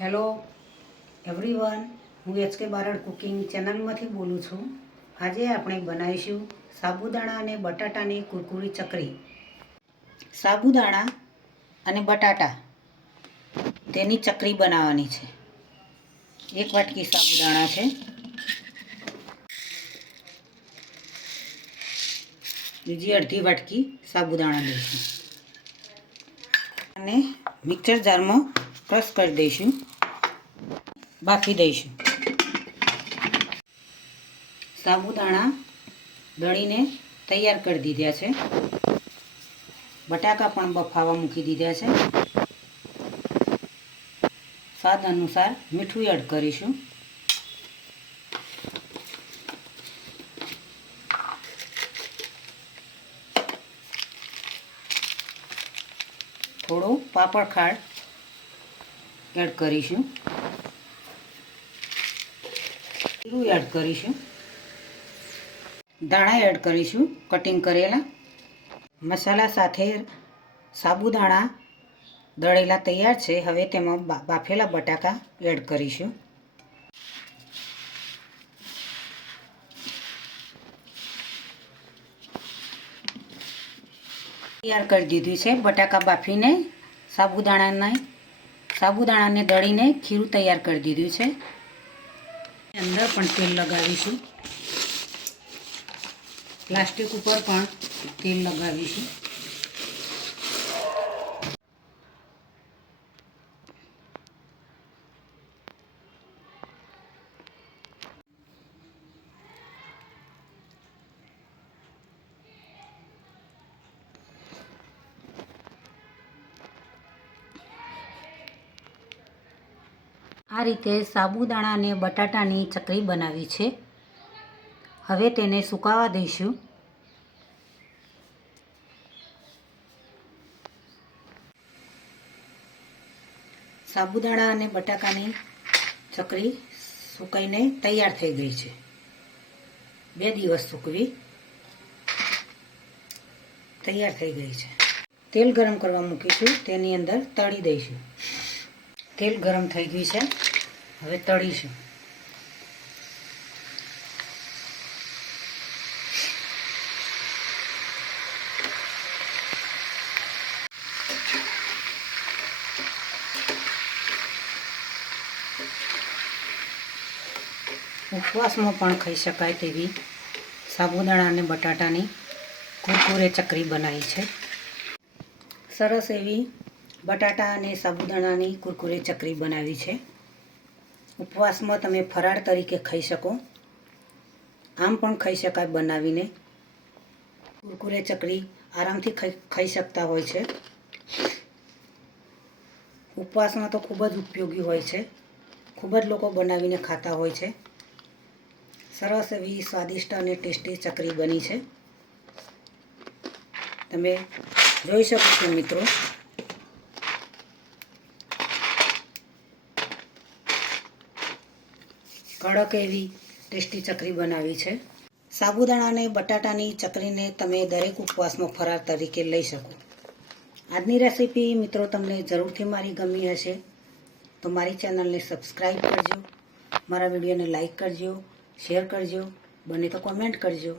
Hello everyone, હું HK Barad cooking ચેનલમાંથી બોલું છું। આજે આપણે બનાવીશું સાબુદાણા અને બટાટાની કુરકુરી ચકરી। સાબુદાણા અને બટાટા તેની ચકરી બનાવવાની છે। 1 વાટકી સાબુદાણા છે, બીજી અડધી વાટકી સાબુદાણા લઈશું અને મિક્સર જારમાં ક્રશ કરી દઈશું, બાફી દઈશું। સાબુદાણા દળીને તૈયાર કરી દીધા છે, બટાકા પણ બફાવા મૂકી દીધા છે। સ્વાદ અનુસાર મીઠું એડ કરીશું। થોડો પાપડ ખાંડ એડ કરીશું, જીરું એડ કરીશું, ધાણા એડ કરીશું કટિંગ કરેલા। મસાલા સાથે સાબુદાણા દળેલા તૈયાર છે। હવે તેમાં બાફેલા બટાકા એડ કરીશું। તૈયાર કરી દીધું છે બટાકા બાફીને, સાબુદાણાને દળીને ખીરું તૈયાર કરી દીધું છે। અંદર પણ તેલ લગાવીશું, પ્લાસ્ટિક ઉપર પણ તેલ લગાવીશું। આ રીતે સાબુદાણા અને બટાટાની ચકરી બનાવી છે। હવે તેને સુકાવા દઈશું। સાબુદાણા અને બટાકાની ચકરી સુકાઈને તૈયાર થઈ ગઈ છે। 2 દિવસ સૂકવી તૈયાર થઈ ગઈ છે। તેલ ગરમ કરવા મૂકીશું, તેની અંદર તળી દઈશું। તેલ ગરમ થઈ ગયું છે, હવે તળીશું। ઉપવાસમાં પણ ખાઈ શકાય તેવી સાબુદાણા અને બટાટાની કુરકુરે ચકરી બનાવી છે। સરસ એવી બટાટા અને સાબુદાણાની કુરકુરે ચકરી બનાવી છે। ઉપવાસમાં તમે ફરાળ તરીકે ખાઈ શકો, આમ પણ ખાઈ શકાય બનાવીને। કુરકુરે ચકરી આરામથી ખાઈ શકતા હોય છે। ઉપવાસમાં તો ખૂબ જ ઉપયોગી હોય છે, ખૂબ જ લોકો બનાવીને ખાતા હોય છે। સરસ એવી સ્વાદિષ્ટ અને ટેસ્ટી ચકરી બની છે, તમે જોઈ શકો છો મિત્રો। કડક એવી ટેસ્ટી ચકરી બનાવી છે। સાબુદાણા અને બટાટાની ચકરીને તમે દરેક ઉપવાસમાં ફરાળ તરીકે લઈ શકો। આજની રેસીપી મિત્રો તમને જરૂરથી મારી ગમી હશે તો મારી ચેનલને સબસ્ક્રાઈબ કરજો, મારા વિડીયોને લાઈક કરજો, શેર કરજો, બને તો કોમેન્ટ કરજો।